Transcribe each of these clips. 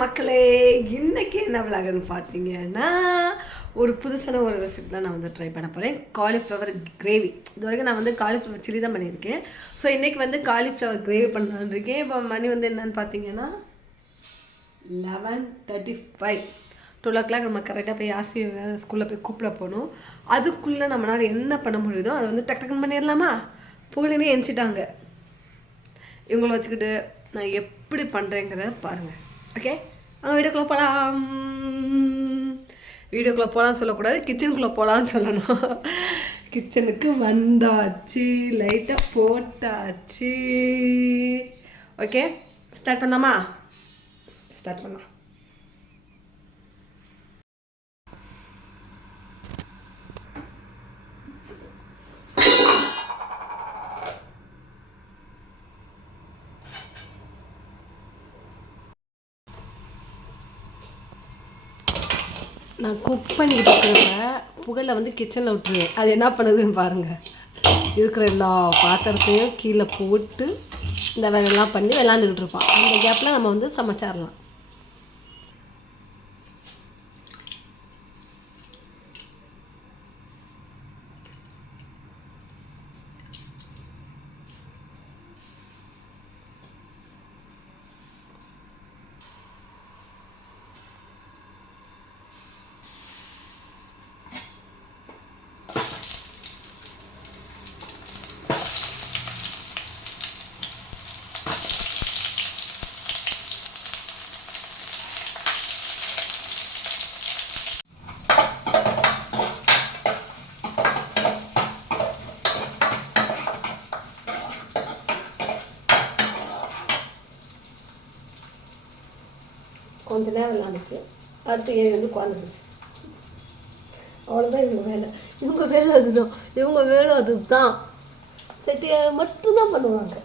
மக்களே, இன்னைக்கு என்ன விலாகன்னு பார்த்தீங்கன்னா ஒரு புதுசான ஒரு ரெசிபி தான் நான் வந்து ட்ரை பண்ண போகிறேன். Cauliflower gravy. இது வரைக்கும் நான் வந்து காலிஃப்ளவர் சில்லி தான் பண்ணியிருக்கேன். ஸோ இன்றைக்கி வந்து காலிஃப்ளவர் கிரேவி பண்ணலான்னு இருக்கேன். இப்போ மணி வந்து என்னன்னு பார்த்தீங்கன்னா 11:35. 12 நம்ம கரெக்டாக போய் ஆசி வேறு ஸ்கூலில் போய் கூப்பிட போகணும். அதுக்குள்ளே நம்மளால் என்ன பண்ண முடியுதோ அதை வந்து டக்கு டக்குன்னு பண்ணிடலாமா? புகழினே எந்திச்சிட்டாங்க. இவங்களை வச்சுக்கிட்டு நான் எப்படி பண்ணுறேங்கிறத பாருங்கள். ஓகே, அவங்க வீடியோக்குள்ளே போகலாம். வீடியோக்குள்ளே போகலான்னு சொல்லக்கூடாது, கிச்சனுக்குள்ளே போகலான்னு சொல்லணும். கிச்சனுக்கு வந்தாச்சு, லைட்டாக போட்டாச்சு. ஓகே, ஸ்டார்ட் பண்ணலாமா? ஸ்டார்ட் பண்ணலாம். நான் குக் பண்ணிக்கிட்டு இருக்கிறப்ப புகழை வந்து கிச்சனில் விட்டுருவேன். அது என்ன பண்ணுதுன்னு பாருங்கள். இருக்கிற எல்லா பாத்திரத்தையும் கீழே போட்டு இந்த வேலையெல்லாம் பண்ணி விளாண்டுக்கிட்டு இருப்பான். அந்த கேப்பில் நம்ம வந்து சமைச்சிடலாம். கொஞ்ச நேரம் விளாண்டுச்சு, அடுத்து ஏறி வந்து உட்காந்துருச்சு. அவ்வளோதான் இவங்க வேலை அதுதான். இவங்க வேலை அதுதான். செட்டியார் மட்டும்தான் பண்ணுவாங்க.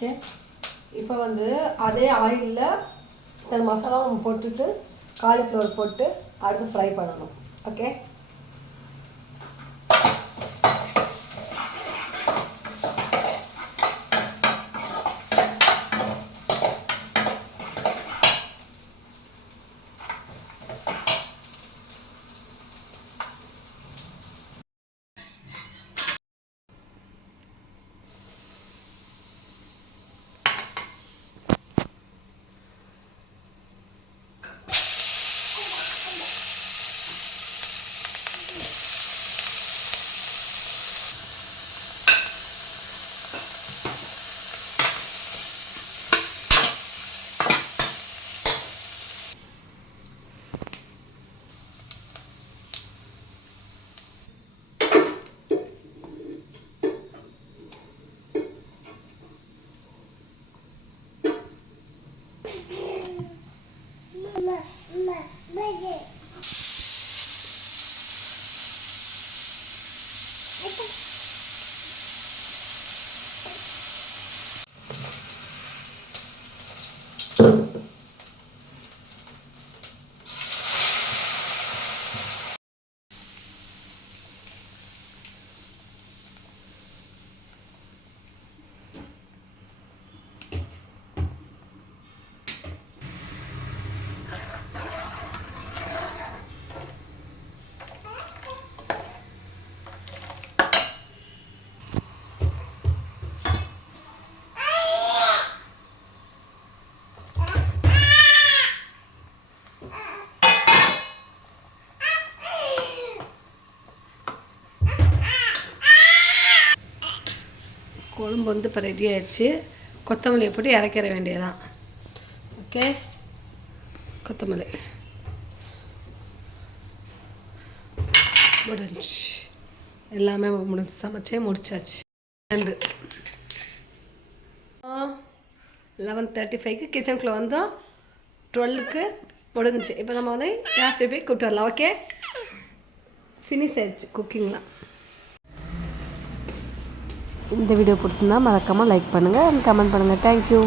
ஓகே, இப்போ வந்து அதே ஆயிலில் இந்த மசாலா நம்ம போட்டுட்டு காலிஃப்ளவர் போட்டு அடுத்து ஃப்ரை பண்ணணும். ஓகே, குழம்பு வந்து இப்போ ரெடி ஆயிடுச்சு. கொத்தமல்லியை போட்டு இறக்கிற வேண்டியதான். ஓகே, கொத்தமல்லி முடிஞ்சு, எல்லாமே முடிஞ்சு, சமைச்சே முடிச்சாச்சு. 11:35 கிச்சனுக்குள்ளே வந்தோம். 12க்கு முடிஞ்சிச்சு. இப்போ நம்ம வந்து யாஸ்வியை போய் கூப்பிட்டு வரலாம். ஓகே, ஃபினிஷ் ஆயிடுச்சு குக்கிங்லாம். இந்த வீடியோ பிடிச்சிருந்தா மறக்காமல் லைக் பண்ணுங்கள், கமெண்ட் பண்ணுங்கள். தேங்க்யூ.